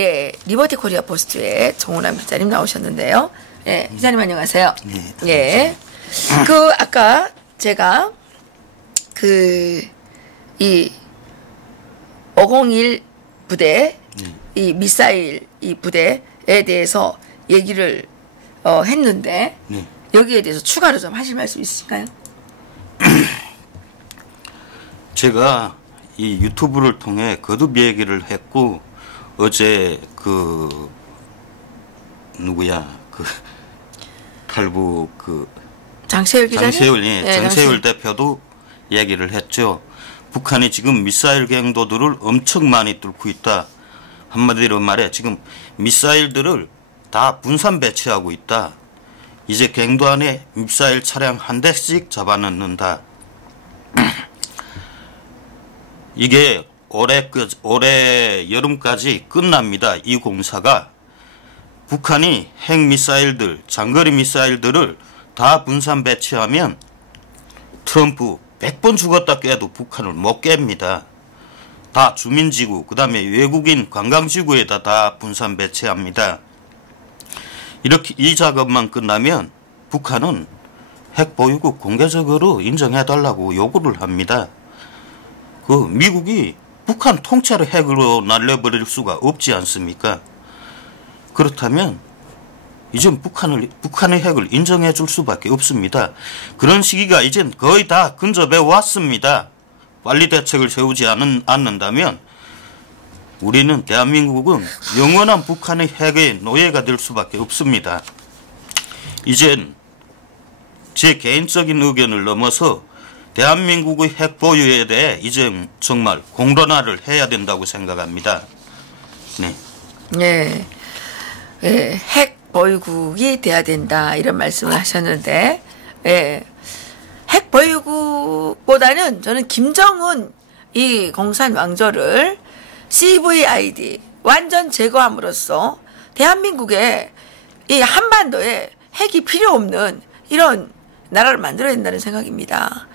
예, 리버티 코리아 포스트의 정훈남 기자님 나오셨는데요. 예, 기자님 안녕하세요. 네. 예. 아까 제가 이 501 부대, 이 미사일 이 부대에 대해서 얘기를 했는데 여기에 대해서 추가로 좀 하실 말씀 있으실까요? 제가 이 유튜브를 통해 거듭 얘기를 했고, 어제 탈북 장세율 기자님? 장세율 대표도 얘기를 했죠. 북한이 지금 미사일 갱도들을 엄청 많이 뚫고 있다. 한마디로 말해 지금 미사일들을 다 분산 배치하고 있다. 이제 갱도 안에 미사일 차량 한 대씩 잡아넣는다. 이게 올해 여름까지 끝납니다. 이 공사가. 북한이 핵미사일들, 장거리 미사일들을 다 분산 배치하면 트럼프 100번 죽었다 깨도 북한을 못 깹니다. 다 주민지구, 그 다음에 외국인 관광지구에다 다 분산 배치합니다. 이렇게 이 작업만 끝나면 북한은 핵 보유국 공개적으로 인정해달라고 요구를 합니다. 미국이 북한 통째로 핵으로 날려버릴 수가 없지 않습니까? 그렇다면 이젠 북한의 핵을 인정해 줄 수밖에 없습니다. 그런 시기가 이젠 거의 다 근접해 왔습니다. 빨리 대책을 세우지 않는다면 우리는, 대한민국은 영원한 북한의 핵의 노예가 될 수밖에 없습니다. 이젠 제 개인적인 의견을 넘어서 대한민국의 핵 보유에 대해 이제 정말 공론화를 해야 된다고 생각합니다. 네. 네. 예, 핵 보유국이 돼야 된다 이런 말씀을 하셨는데, 예, 핵 보유국보다는 저는 김정은 이 공산 왕조를 CVID 완전 제거함으로써 대한민국에 이 한반도에 핵이 필요 없는 이런 나라를 만들어야 된다는 생각입니다.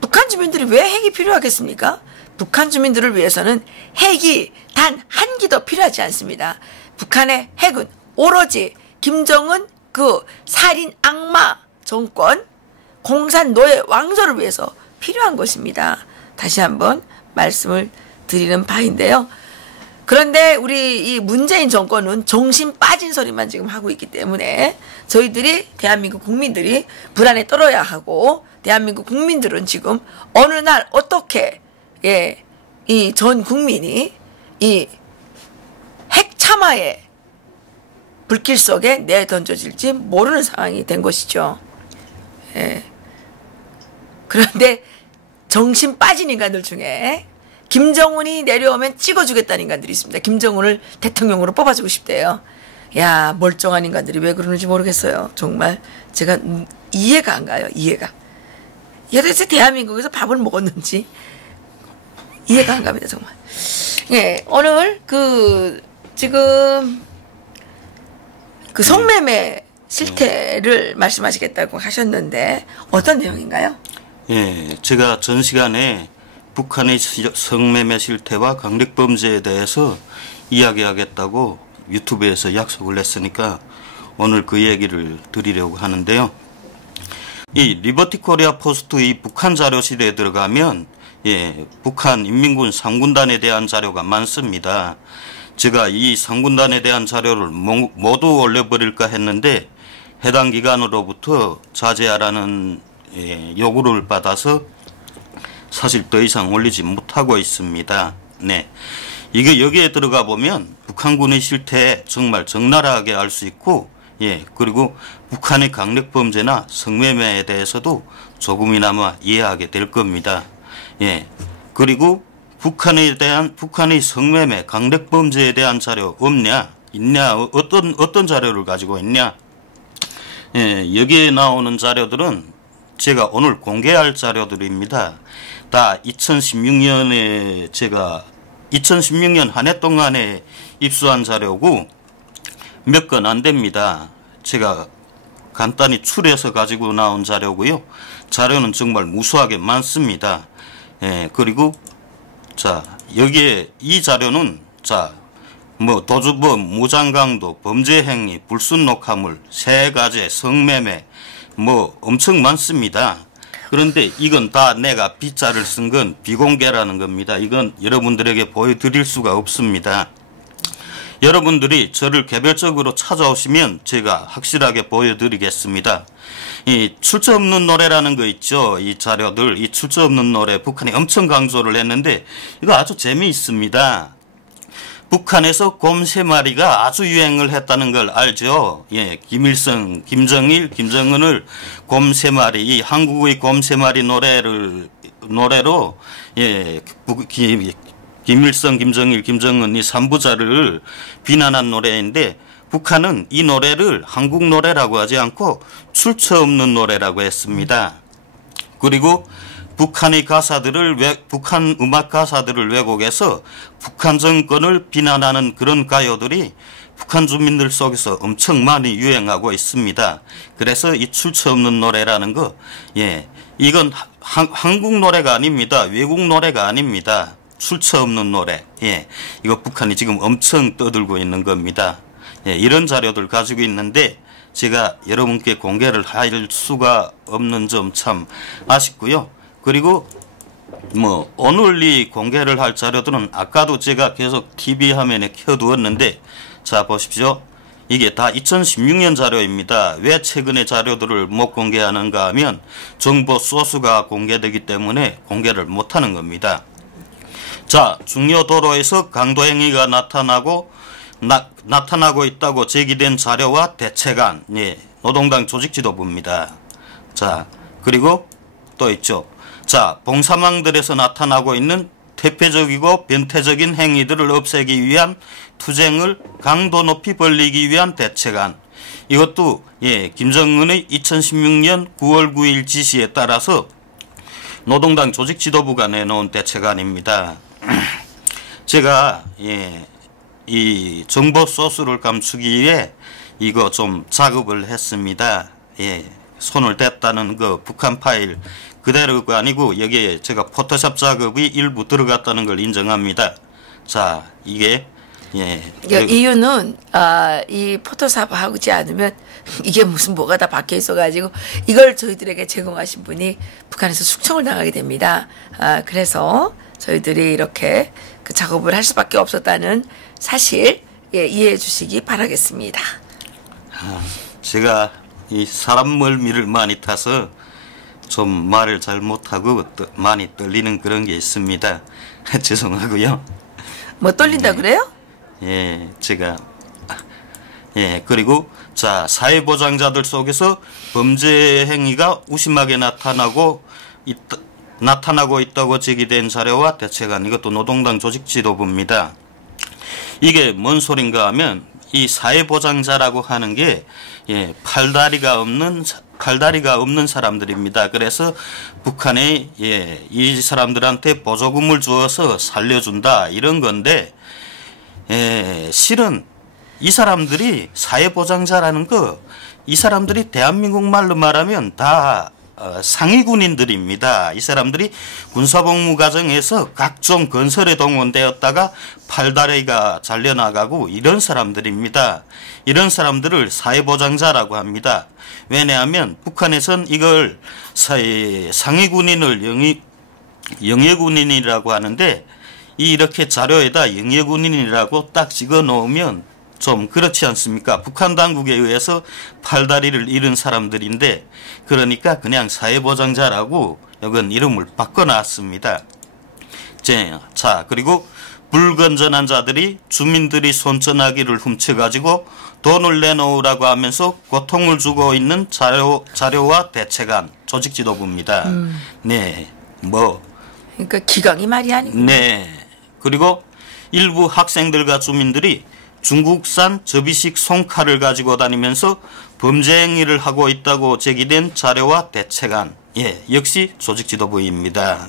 북한 주민들이 왜 핵이 필요하겠습니까? 북한 주민들을 위해서는 핵이 단 한 기도 필요하지 않습니다. 북한의 핵은 오로지 김정은 살인 악마 정권 공산 노예 왕조를 위해서 필요한 것입니다. 다시 한번 말씀을 드리는 바인데요. 그런데 우리 이 문재인 정권은 정신 빠진 소리만 지금 하고 있기 때문에 저희들이, 대한민국 국민들이 불안에 떨어야 하고, 대한민국 국민들은 지금 어느 날 어떻게 이 전 국민이 이 핵 참화의 불길 속에 내던져질지 모르는 상황이 된 것이죠. 예. 그런데 정신 빠진 인간들 중에 김정은이 내려오면 찍어주겠다는 인간들이 있습니다. 김정은을 대통령으로 뽑아주고 싶대요. 야, 멀쩡한 인간들이 왜 그러는지 모르겠어요. 정말 제가 이해가 안 가요. 이해가 도대체 대한민국에서 밥을 먹었는지 이해가 안 갑니다. 정말. 예, 오늘 지금 성매매 실태를 말씀하시겠다고 하셨는데 어떤 내용인가요? 예, 제가 전 시간에 북한의 성매매 실태와 강력범죄에 대해서 이야기하겠다고 유튜브에서 약속을 했으니까 오늘 그 얘기를 드리려고 하는데요. 이 리버티 코리아 포스트 이 북한 자료실에 들어가면 북한 인민군 상군단에 대한 자료가 많습니다. 제가 이 상군단에 대한 자료를 모두 올려버릴까 했는데 해당 기관으로부터 자제하라는 요구를 받아서 사실 더 이상 올리지 못하고 있습니다. 네. 이게 여기에 들어가 보면 북한군의 실태 정말 적나라하게 알 수 있고, 그리고 북한의 강력범죄나 성매매에 대해서도 조금이나마 이해하게 될 겁니다. 그리고 북한의 성매매, 강력범죄에 대한 자료 없냐? 있냐? 어떤 자료를 가지고 있냐? 여기에 나오는 자료들은 제가 오늘 공개할 자료들입니다. 다 2016년에 제가 2016년 한 해 동안에 입수한 자료고 몇 건 안 됩니다. 제가 간단히 추려서 가지고 나온 자료고요. 자료는 정말 무수하게 많습니다. 그리고 여기에 이 자료는 뭐 도주범, 무장강도, 범죄행위, 불순녹화물, 세가제, 성매매 뭐 엄청 많습니다. 그런데 이건 다 내가 빗자를 쓴 건 비공개라는 겁니다. 이건 여러분들에게 보여드릴 수가 없습니다. 여러분들이 저를 개별적으로 찾아오시면 제가 확실하게 보여드리겠습니다. 이 출처 없는 노래라는 거 있죠. 이 자료들, 이 출처 없는 노래 북한이 엄청 강조를 했는데 이거 아주 재미있습니다. 북한에서 곰 3마리가 아주 유행을 했다는 걸 알죠. 예, 김일성, 김정일, 김정은을 곰 3마리, 이 한국의 곰 3마리 노래로, 예, 김일성, 김정일, 김정은 이 3부자를 비난한 노래인데 북한은 이 노래를 한국 노래라고 하지 않고 출처 없는 노래라고 했습니다. 그리고 북한 음악 가사들을 왜곡해서 북한 정권을 비난하는 그런 가요들이 북한 주민들 속에서 엄청 많이 유행하고 있습니다. 그래서 이 출처 없는 노래라는 거, 예, 이건 한국 노래가 아닙니다. 외국 노래가 아닙니다. 출처 없는 노래, 예, 이거 북한이 지금 엄청 떠들고 있는 겁니다. 예, 이런 자료들 가지고 있는데 제가 여러분께 공개를 할 수가 없는 점 참 아쉽고요. 그리고 뭐 오늘 이 공개를 할 자료들은 아까도 제가 계속 TV 화면에 켜두었는데 자 보십시오. 이게 다 2016년 자료입니다. 왜 최근의 자료들을 못 공개하는가 하면 정보 소스가 공개되기 때문에 공개를 못하는 겁니다. 자, 중요 도로에서 강도 행위가 나타나고 있다고 제기된 자료와 대책안, 예, 노동당 조직지도부입니다. 자, 그리고 또 있죠. 자, 봉사망들에서 나타나고 있는 대표적이고 변태적인 행위들을 없애기 위한 투쟁을 강도 높이 벌리기 위한 대책안. 이것도 예, 김정은의 2016년 9월 9일 지시에 따라서 노동당 조직지도부가 내놓은 대책안입니다. 제가 예, 이 정보 소스를 감추기 위해 이거 좀 작업을 했습니다. 예, 손을 댔다는 그 북한 파일 그대로가 아니고 여기에 제가 포토샵 작업이 일부 들어갔다는 걸 인정합니다. 자, 이게 예. 이유는 이 포토샵 하지 않으면 이게 무슨 뭐가 다 박혀 있어가지고 이걸 저희들에게 제공하신 분이 북한에서 숙청을 당하게 됩니다. 그래서 저희들이 이렇게 그 작업을 할 수밖에 없었다는 사실 예, 이해해 주시기 바라겠습니다. 제가 이 사람 멀미를 많이 타서 좀 말을 잘 못하고 많이 떨리는 그런 게 있습니다. 죄송하고요. 뭐 떨린다 그래요? 예, 제가 예, 그리고 자, 사회보장자들 속에서 범죄 행위가 우심하게 나타나고 있다고 제기된 자료와 대책안, 이것도 노동당 조직지도부입니다. 이게 뭔 소린가 하면 이 사회보장자라고 하는 게 예, 팔다리가 없는 사람들입니다. 그래서 북한에 예, 이 사람들한테 보조금을 주어서 살려준다 이런 건데 예, 실은 이 사람들이 사회보장자라는 거, 이 사람들이 대한민국 말로 말하면 다 상위 군인들입니다. 이 사람들이 군사복무 과정에서 각종 건설에 동원되었다가 팔다리가 잘려나가고 이런 사람들입니다. 이런 사람들을 사회보장자라고 합니다. 왜냐하면 북한에선 이걸 상위 군인을 영예군인이라고 하는데 이렇게 자료에다 영예군인이라고 딱 찍어 놓으면 좀 그렇지 않습니까? 북한 당국에 의해서 팔다리를 잃은 사람들인데 그러니까 그냥 사회보장자라고 이건 이름을 바꿔놨습니다. 자, 그리고 불건전한 자들이 주민들이 손전화기를 훔쳐가지고 돈을 내놓으라고 하면서 고통을 주고 있는 자료와 대책안, 조직지도부입니다. 네, 뭐 그러니까 기강이 말이 아니고. 네, 그리고 일부 학생들과 주민들이 중국산 접이식 송칼을 가지고 다니면서 범죄 행위를 하고 있다고 제기된 자료와 대책안, 예, 역시 조직지도부입니다.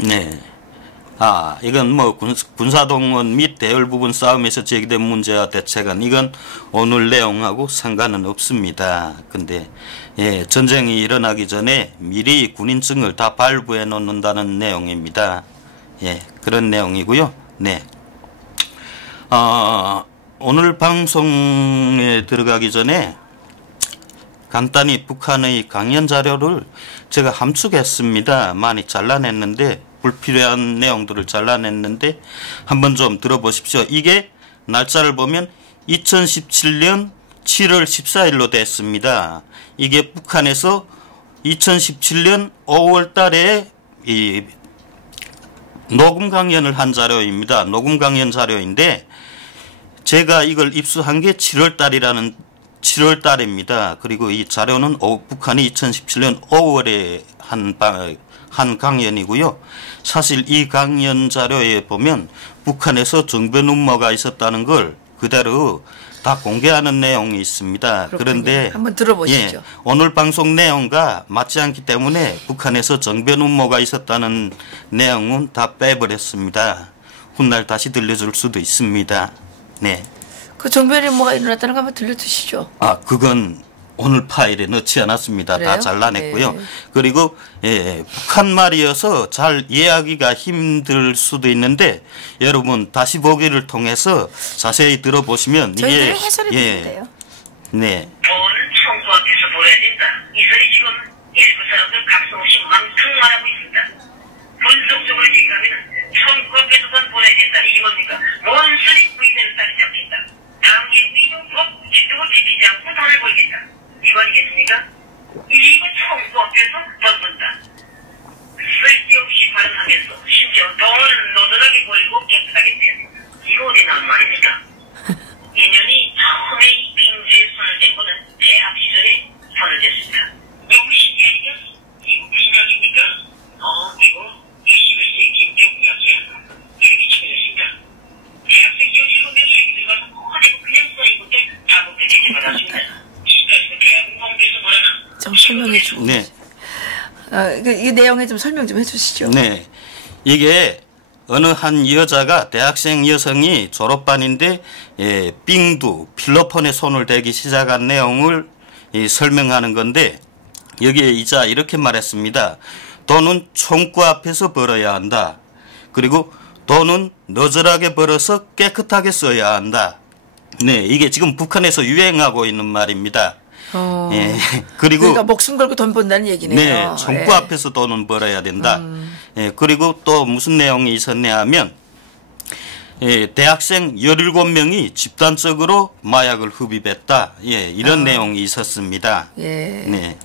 네. 이건 뭐 군사동원 및 대열 부분 싸움에서 제기된 문제와 대책안, 이건 오늘 내용하고 상관은 없습니다. 근데 예, 전쟁이 일어나기 전에 미리 군인증을 다 발부해 놓는다는 내용입니다. 예, 그런 내용이고요. 네. 오늘 방송에 들어가기 전에 간단히 북한의 강연 자료를 제가 함축했습니다. 많이 잘라냈는데, 불필요한 내용들을 잘라냈는데 한번 좀 들어보십시오. 이게 날짜를 보면 2017년 7월 14일로 됐습니다. 이게 북한에서 2017년 5월 달에 이 녹음 강연을 한 자료입니다. 녹음 강연 자료인데 제가 이걸 입수한 게 7월 달입니다. 그리고 이 자료는 북한이 2017년 5월에 한 강연이고요. 사실 이 강연 자료에 보면 북한에서 정변 음모가 있었다는 걸 그대로 다 공개하는 내용이 있습니다. 그렇군요. 그런데 한번 들어보시죠. 오늘 방송 내용과 맞지 않기 때문에 북한에서 정변 음모가 있었다는 내용은 다 빼버렸습니다. 훗날 다시 들려줄 수도 있습니다. 네. 그 정변이 뭐가 일어났다는 거 한번 들려주시죠. 그건 오늘 파일에 넣지 않았습니다. 그래요? 다 잘라냈고요. 네. 그리고 북한 말이어서 잘 이해하기가 힘들 수도 있는데 여러분 다시 보기를 통해서 자세히 들어보시면 저희들이 해설해 드린대요. 네. 돈은 청구 앞에서 벌어야 된다. 이 소리 지금 일부 사람들 각성 없이 망청 말하고 있습니다. 분석적으로 얘기하면 청구 앞에서 돈 벌어야 된다. 이게 뭡니까? 뭔 소리 부인을 따르지 않겠다. 당의 위도 법 지도를 지키지 않고 돈을 벌겠다. 이거 아니겠습니까? 이거 청구 앞에서 돈 번다. 쓸데없이 발언하면서 심지어 돈을 노들하게 벌고 깨끗하게 돼야 된다. 이거 어디 나온 말입니까? 인연이 처음에 이 빙주에 손을 댄 거는 대학 시절에 손을 댔습니다. 영신이 아니라 이거 신학입니까? 이거 21세기 경리학이야. 이렇게 치러졌습니다. 대학생 17명이 여기 들어가서 꺼내고 그냥 써있고 때 작업대 대지 받았습니다. 시까지도 대학 공부에서 뭐라나? 좀 설명해 주고. 네. 이 내용에 좀 설명 좀 해주시죠. 네. 이게 어느 한 여자가 대학생 여성이 졸업반인데 빙두 필로폰에 손을 대기 시작한 내용을 설명하는 건데 여기에 이자 이렇게 말했습니다. 돈은 총구 앞에서 벌어야 한다. 그리고 돈은 너절하게 벌어서 깨끗하게 써야 한다. 네, 이게 지금 북한에서 유행하고 있는 말입니다. 그리고 그러니까 목숨 걸고 돈 번다는 얘기네요. 네, 총구 앞에서 돈은 벌어야 된다. 그리고 또 무슨 내용이 있었냐 하면 대학생 17명이 집단적으로 마약을 흡입했다. 이런 내용이 있었습니다. 네.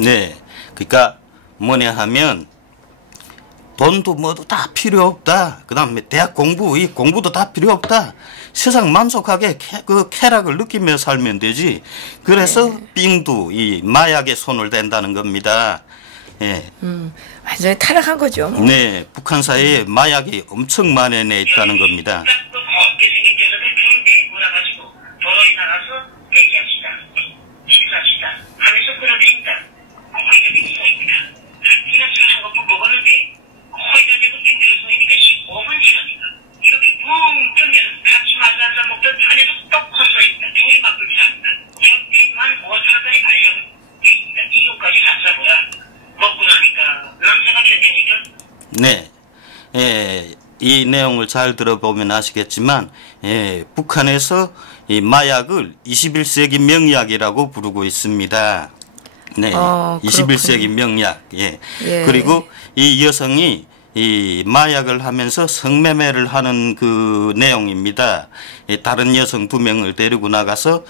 네, 그러니까 뭐냐 하면 돈도 뭐도 다 필요 없다. 그 다음에 대학 공부, 이 공부도 다 필요 없다. 세상 만족하게 그 쾌락을 느끼며 살면 되지. 그래서 빙두, 이 마약에 손을 댄다는 겁니다. 완전히 타락한 거죠. 뭐. 네, 북한 사회에 마약이 엄청 만연해 있다는 겁니다. 네, 이 내용을 잘 들어보면 아시겠지만 북한에서 이 마약을 21세기 명약이라고 부르고 있습니다. 네, 21세기 명약. 그리고 이 여성이 이 마약을 하면서 성매매를 하는 그 내용입니다. 다른 여성 2명을 데리고 나가서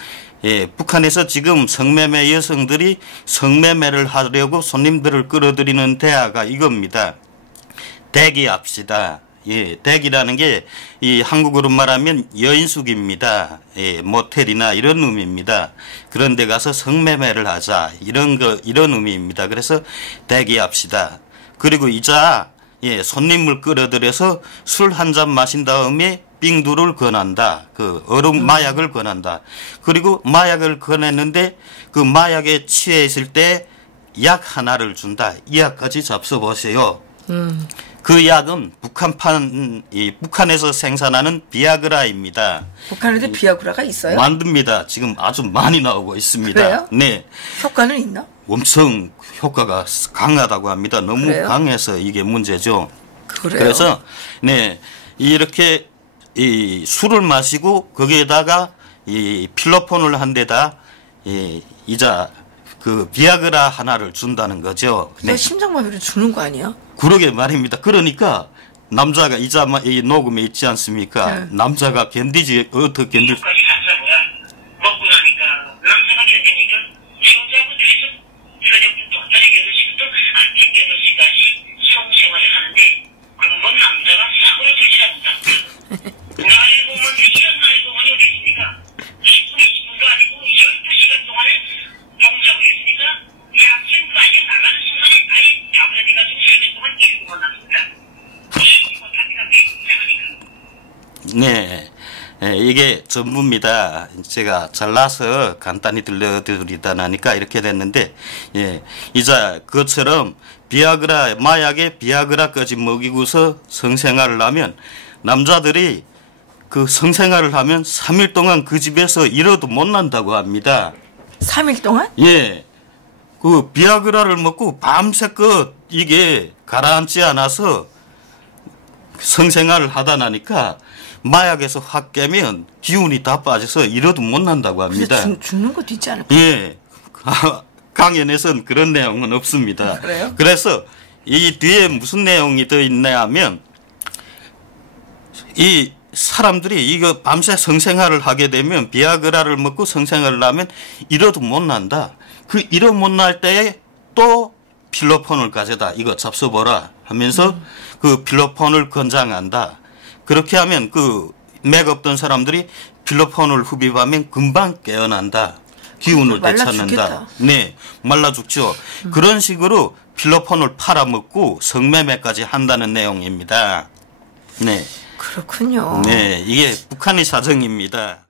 북한에서 지금 성매매 여성들이 성매매를 하려고 손님들을 끌어들이는 대화가 이겁니다. 대기합시다. 대기라는 게 이 한국어로 말하면 여인숙입니다. 모텔이나 이런 의미입니다. 그런 데 가서 성매매를 하자. 이런 의미입니다. 그래서 대기합시다. 그리고 이자 손님을 끌어들여서 술 한 잔 마신 다음에 빙두를 권한다. 그 얼음 마약을 권한다. 그리고 마약을 권했는데 그 마약에 취해 있을 때 약 하나를 준다. 이 약까지 잡숴보세요. 그 약은 북한에서 생산하는 비아그라입니다. 북한에도 비아그라가 있어요? 만듭니다. 지금 아주 많이 나오고 있습니다. 그래요? 네. 효과는 있나? 엄청 효과가 강하다고 합니다. 너무 그래요? 강해서 이게 문제죠. 그래요? 그래서 네 이렇게 이 술을 마시고 거기에다가 이 필로폰을 한 데다 이자 그 비아그라 하나를 준다는 거죠. 네. 심장마비를 주는 거 아니야? 그러게 말입니다. 그러니까 남자가 이 녹음에 있지 않습니까? 네. 남자가 어떻게 견딜 까지 갔다고야. 먹고 나니까 남자가 견디니까 여자하고 계속 저녁부터 저녁 8시부터 아침 8시까지 성생활을 하는데 근본 남자가 사고를 들지 않는다. 나이 보면 이런 나이 보면 어디 있습니까? 10분 20분도 아니고 12시간 동안에 동작을 했으니까 약진 많이 나가는 순간에 아예 다브레돼가지고 3일 동안 일고 만났습니다. 이 못합니다. 굉장하니까. 네. 이게 전부입니다. 제가 잘라서 간단히 들려드리다 나니까 이렇게 됐는데, 이자 그것처럼 비아그라, 마약에 비아그라까지 먹이고서 성생활을 하면 남자들이 그 성생활을 하면 3일 동안 그 집에서 일어도 못 난다고 합니다. 3일 동안? 예. 그 비아그라를 먹고 밤새껏 이게 가라앉지 않아서 성생활을 하다 나니까 마약에서 확 깨면 기운이 다 빠져서 이러도 못 난다고 합니다. 죽는 것도 있지 않을까? 예. 강연에선 그런 내용은 없습니다. 그래요? 그래서 이 뒤에 무슨 내용이 더 있냐 하면 이 사람들이 이거 밤새 성생활을 하게 되면 비아그라를 먹고 성생활을 하면 이러도 못 난다. 그 이러 못 날 때에 또 필로폰을 가져다 이거 잡숴보라 하면서 그 필로폰을 권장한다. 그렇게 하면 그 맥 없던 사람들이 필로폰을 흡입하면 금방 깨어난다. 기운을 말라 되찾는다. 죽겠다. 네, 말라 죽죠. 그런 식으로 필로폰을 팔아먹고 성매매까지 한다는 내용입니다. 네. 그렇군요. 네, 이게 북한의 사정입니다.